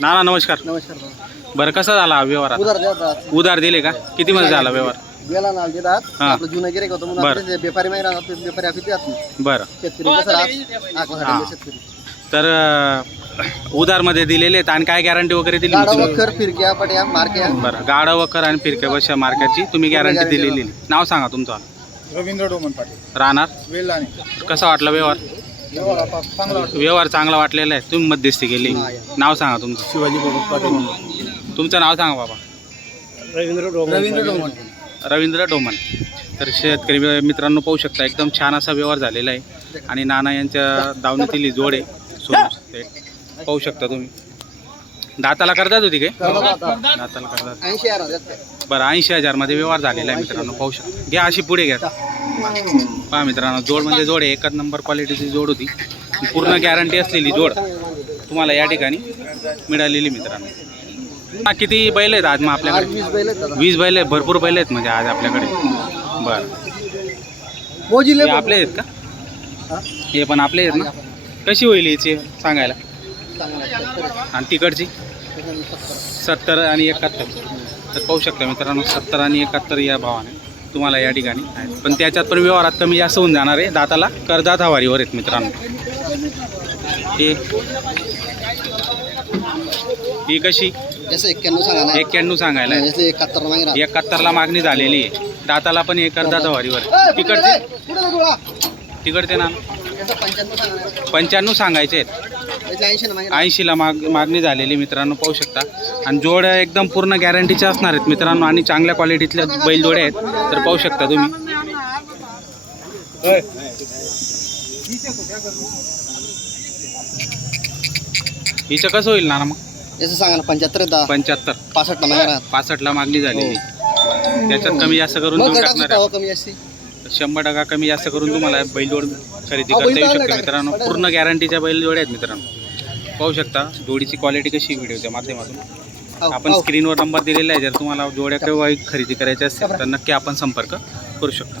नाना नमस्कार. नमस्कार. बरं कसा झाला व्यवहार आता? उधार द्या. उधार दिले का? किती मध्ये झाला व्यवहार? गेला ना देतात. हा. आपलं जुनं गिरेक होतं म्हणून बरं. आपले व्यापारी माहिती राहतात. व्यापारी आपली देतात. बरं शेतकरी कसं राहत आत्महत्या शेतकरी. तर उधार मध्ये दिलेले आहेत आणि काय गॅरंटी वगैरे दिली? गाडा वखर फिरक्या पट्या मारक्या. बरं गाडा वखर आणि फिरक्या बशा मार्केटची तुम्ही गॅरंटी दिलेली. नाव सांगा तुमचं. रवींद्र डोमन पाटील राहणार. वेल्लाने. कसा वाटला व्यवहार? चांगला वाटतो. व्यवहार चांगला वाटलेला आहे. तुम्ही मध्यस्थी केली. नाव सांगा तुमचं. शिवाजी पाटील. तुमचं नाव सांगा बाबा. रवींद्र डोमन. रवींद्र डोमन. तर शेतकरी मित्रांनो पाहू शकता एकदम छान असा व्यवहार झालेला आहे आणि नाना यांच्या दावणीतील जोड आहे. ते पाहू शकता तुम्ही. दाताला करतात होती काय? दाताला करतात. 80,000 बरं 80,000 मध्ये व्यवहार झालेला आहे मित्रांनो पाहू शकता. घ्या अशी पुढे घ्या. पहा मित्रांनो जोड म्हणजे जोड आहे. एकच नंबर क्वालिटीची जोड होती. पूर्ण गॅरंटी असलेली जोड तुम्हाला या ठिकाणी मिळालेली मित्रांनो. किती बैल आहेत आज मग आपल्याकडे? 20 बैल आहेत दादा. 20 बैल आहेत. भरपूर बैल आहेत म्हणजे आज आपल्याकडे. बरं मोजीले हे आपले आहेत का? हा? हे पण आपले आहेत ना? कशी होईल याची सांगायला? आणि तिकडची 70 आणि 71. तर पाहू शकता मित्रांनो 70 आणि 71 या भावाने तुम्हाला या ठिकाणी आहेत. पण त्याच्यात पण व्यवहारात कमी जास्त होऊन जाणार आहे. दाताला करदात हवारीवर आहेत मित्रांनो. ही कशी? जसं 91 सांगा ना. 91 सांगायला आहे. जसं 71 मागे राहत. 71 ला मागणी झालेली आहे. दाताला पण हे करदात हवारीवर. तिकडचे ना 95 सांगायचे आहेत. 80 ला मागणी झालेली मित्रांनो पाहू शकता. आणि जोड एकदम पूर्ण गॅरंटीचे असणार आहेत मित्रांनो आणि चांगल्या क्वालिटीतल्या बैल जोडे आहेत. तर पाहू शकता तुम्ही. हिचं कसं होईल ना मग? जसं सांगा ना 75 75 65 मागे राहत. 65 ला मागणी झालेली. त्याच्यात कमी जास्त करून देऊन टाकणार आहे. कमी असते. 100% कमी जास्त करून तुम्हाला बैलजोड खरेदी करता येऊ शकते मित्रांनो. पूर्ण गॅरंटीच्या बैलजोड्या आहेत मित्रांनो पाहू शकता. जोडीची क्वालिटी कशी व्हिडिओच्या माध्यमातून आपण स्क्रीनवर नंबर दिलेला आहे. जर तुम्हाला जोड्या किंवा खरेदी करायच्या असतील तर नक्की आपण संपर्क करू शकता.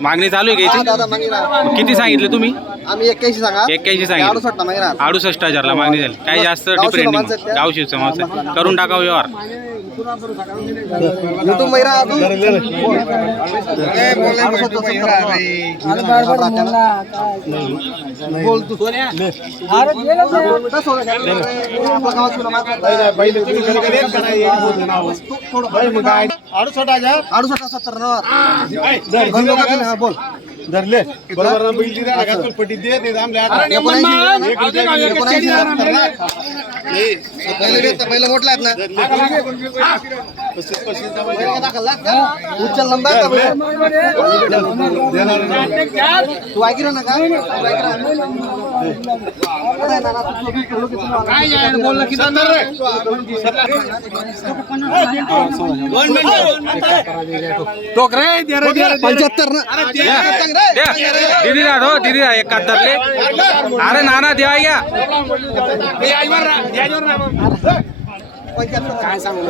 मागणी चालू आहे घ्यायची. किती सांगितले तुम्ही? आम्ही 81 सांगा. 81 सांगितले. 68,000 ला मागणी झाली. काही जास्त डिफरंट नाही. गाव शिवसमाज करून टाका व्यवहार. बोल धरले बरोबर ना. बैल दिला ना पट्टी दे ते आमले आता 79 पहिलं मोठला आहेत ना. उचल लंबा तू ऐकलं ना का? दीदी हो दीदी 71 ले. अरे नाना द्या या. काय सांगू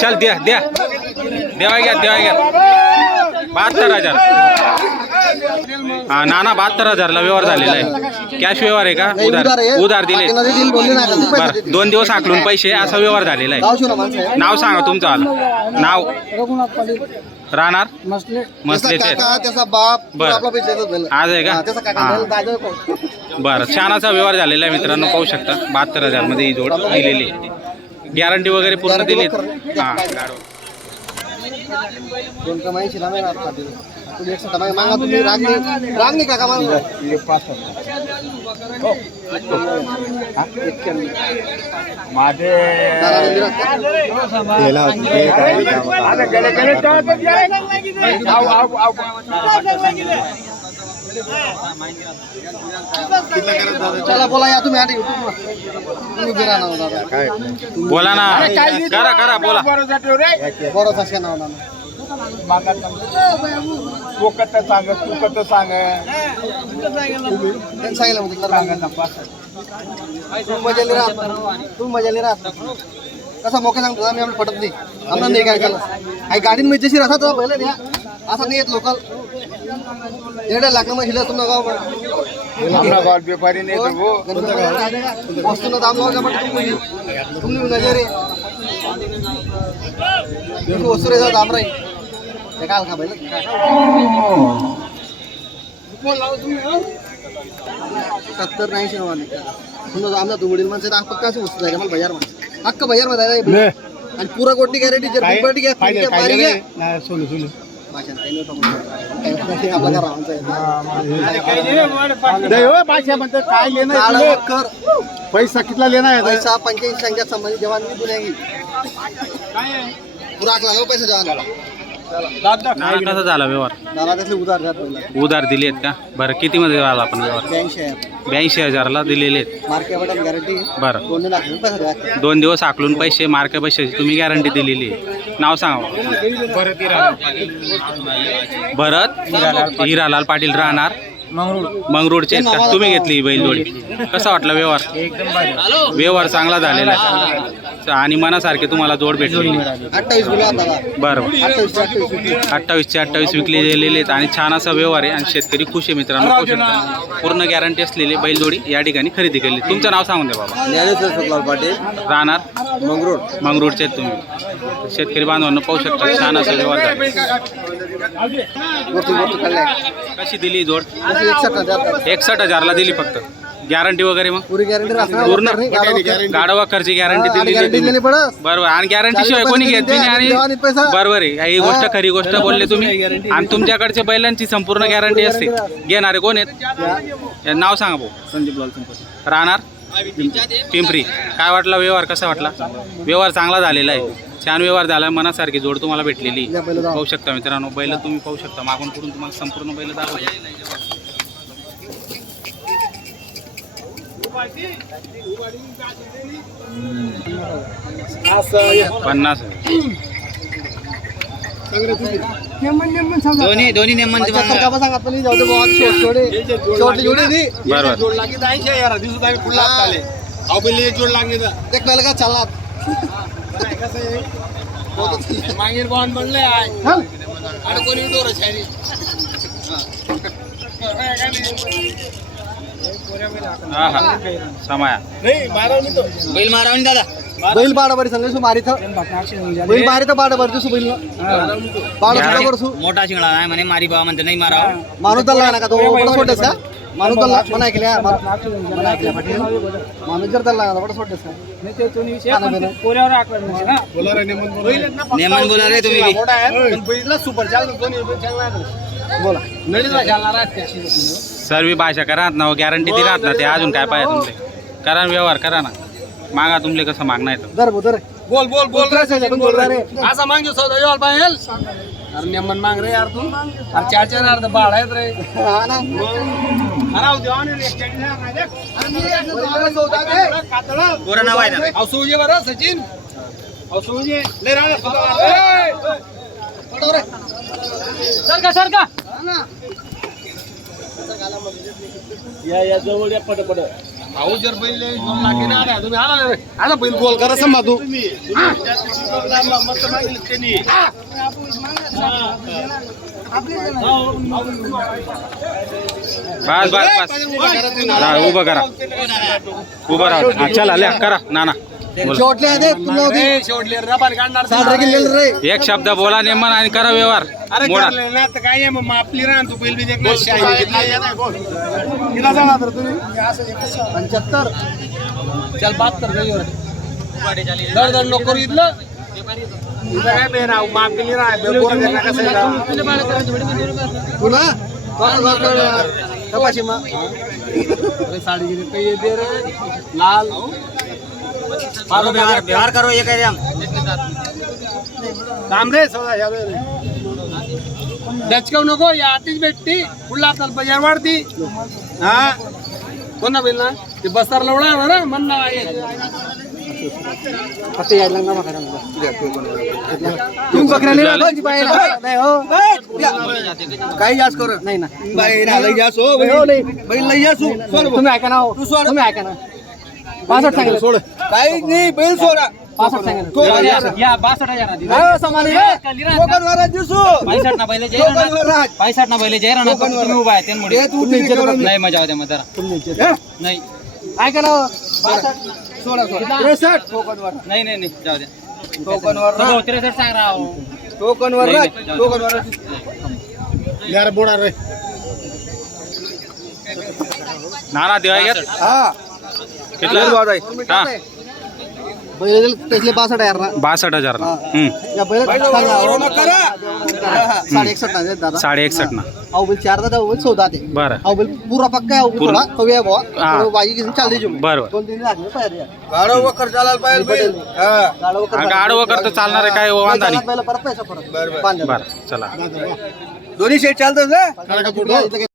चल द्या द्या देवा घ्या 72,000. हा नाना 72,000 ला व्यवहार झालेला आहे. कॅश व्यवहार आहे का? उधार दिले. बरं 2 दिवस आकलून पैसे असा व्यवहार झालेला आहे. नाव सांगा तुमचं. नाव राहणार मसलेचे त्याचा बाप बरं आज आहे का? बरं छान असा व्यवहार झालेला आहे मित्रांनो पाहू शकता. 72,000 मध्ये ही जोड दिलेली आहे. गॅरंटी वगैरे पूर्ण दिली. हां दोन कमाईची ना तुम्ही 61 मागा. तुम्ही रागणी काका मागा. माझे चला बोला या तुम्ही. बोला ना. करा बोला. बरोबर असे नाव ना तू कत सांग तू कत सांग सांगितलं म्हणजे सांगा ना. तू मजा राहत. कसा मोके सांगतो आम्ही आम्हाला पटत नाही आम्हाला नाही काय केलं आई गाडीमध्ये जशी राहतात पहिले द्या असं नाही येत लोकल एवढ्या लागणं मग हिला तुम्हाला गाव व्यापारी नाही वस्तूला दाम लावा का तुम्ही नजर आहे वस्तू रे दाम राहील ते काय का पहिले 70 नाही समजा आमचा तू वडील माणसं हक्क कसं वस्तू आहे मला बाजार मध्ये हक्क बाजार मध्ये आणि पुरा गोटी गॅरंटी जर बिबटी घ्या मारी घ्या काय लेना पैसा कितना लेना है पैसा 85 संख्या संबंधित जवान की दुनियागी पुरा लागला पैसा जवानाला कसा झाला व्यवहार दादा त्यातले उधार द्या पहिला उधार दिले आहेत का बरं किती मध्ये झाला आपण व्यवहार 82,000ला दिलेले आहेत मार्केट गॅरंटी बरं 2 लाख रुपये पैसा द्या 2 दिवस आकलून पैसे मार्के पैशाची तुम्ही गॅरंटी दिलेली आहे नाव सांगा भरत हिरालाल पाटील राहणार मंगरूळचे आहेत का तुम्ही घेतली ही बैलजोडी कसा वाटला व्यवहार व्यवहार चांगला झालेला आहे आणि मनासारखे तुम्हाला जोड भेटली 28 बोला दादा बरं 28 28 विकले गेलेले आहेत आणि छान असा व्यवहार आहे आणि शेतकरी खुश आहे मित्रांनो पाहू शकता पूर्ण गॅरंटी असलेली बैलजोडी या ठिकाणी खरेदी केली तुमचं नाव सांगून द्या बाबा ज्ञानेश्वर सकलाल पाटील राहणार मंगरूळचे आहेत तुम्ही शेतकरी बांधवांना पाहू शकता छान असा व्यवहार झाला कशी दिली जोड 61,000ला दिली फक्त गॅरंटी वगैरे मग पुरी गॅरंटी पूर्ण गाडवा खर्ची गॅरंटी दिलेली बरोबर आणि गॅरंटी शिवाय कोणी घेत नाही आणि बरोबर आहे ही गोष्ट खरी गोष्ट बोलले तुम्ही आणि तुमच्याकडच्या बैलांची संपूर्ण गॅरंटी असते घेणारे कोण आहेत नाव सांगा भाऊ संदीप लाल राहणार पिंपरी काय वाटला व्यवहार कसा वाटला व्यवहार चांगला झालेला आहे छान व्यवहार झाला मनासारखी जोड तुम्हाला भेटलेली पाहू शकता मित्रांनो बैल तुम्ही पाहू शकता मागून पुढून तुम्हाला संपूर्ण बैल दाखवले 50 दोन्ही नेमन जोड लागली 80,000 दिवसात आम्ही फुल लाभ झाले अहो पहिले एक जोड लागली तर एक पहिला का चालला मागीर बॉन बनले आणि कोणी दोरच आहे समाया बैल मारावणी दादा बैल बाडाबारी सांगा सु मारी बैल मारी तर बाडाबारी तू बैल बाडा करसू मोठा शिंगडा नाही म्हणे मारी बाबा म्हणते नाही माराव माणूस दल्ला ना का तो बडा सोडतेस का माणूस दल्ला मना ऐकल्या मना ऐकल्या पाटील माणूस जर दल्ला बडा सोडतेस का नाही ते तुम्ही विषय पोऱ्यावर आकलन ना बोला रे नेमन बोला रे तुम्ही मोठा आहे पण बैलला सुपर चालतो दोन्ही चांगला बोला नडीला चालणार आहे सर्व भाषा करा ना गॅरंटी ती राहत ना ते अजून काय पाहिजे तुमचे करा व्यवहार करा ना मागा तुमले कसं मागणं येतं दर बोल बोल बोल बोल रे असा मागतो सौदा याल पाहिजे अरे नेमन माग रे यार तू अरे 4-4 अर्ध बाळ आहेत रे हा ना हराव देवा ने गोरा नाव आहे ना अहो सोजे बरं सचिन अहो सोजे ले रा सरका या जवळ या पट अहो जर बैल जोड लागले ना आता तुम्ही आला रे आता बैल गोल करा संभा तू मस्त मागितलं त्यांनी बस उभं करा उभं राहा चला ल्या करा नाना शेवटले आहे तुला शेवटले रबार काढणार साडरे गेले रे एक शब्द बोला नेमन आणि करा व्यवहार अरे मोडा करले ना तर काय आहे मग आपली रान तू बैल बी देख ना शाही किती झाला तर तुम्ही 75 चल 72 गईवर दर नको इथलं इथं काय बेरा माप केली राह बेगोर देना कसं तुला कपाशी मा अरे साडी गिरी पे ये दे रे लाल व्यवहार करो एक आहे काम रे सौदा या रे दचकव नको या आतीच भेटती फुल आपल्याला बजार वाढती हा कोणा बैल ना ते बस्तार लवडा ना म्हणणं आहे आता यायला लागला माका तुम्ही बकऱ्याने नाही हो काही जास्त करू नाही ना बैल लई जासू तुम्ही ऐका ना तुम्ही ऐका ना 65 सांगितलं सोड काही नाही बैल सोडा या 62,000 आधी. समान कोकण वरात दिसू 65 ना पहिले जय कोकण वरात 65 ना पहिले जय राणा कोकण तुम्ही उभा आहे त्यांमुळे हे तू ठीक करून नाही मजा होते मग जरा हे? नाही काय केलं 63 कोकण वरात नाही नाही नाही जाऊ द्या कोकण वरात 63 सांग राव कोकण वरात कोकण वरात यार बोणार रे नाना देवा घेत हा कितला हा बैल त्यातले 62,000 ना 62,000 ना या बैल 61 ना दादा 61.5 ना अहो बैल 4 दादा बैल 14 ते बरं अहो बैल पूरा पक्का है पूरा। थोड़ा कवी है हाँ। बुआ बाजी किसी चल दीजिए बरं 2-3 लाख में पायर यार गाडो वकर चालायला पाहिजे बैल हा गाडो वकर आडवं करतो चालणार आहे काय वांधा नाही पहिला परत पैसा परत बरं. बांधा बरं चला दोन्ही शेट चालतात ना काढा का फोटो?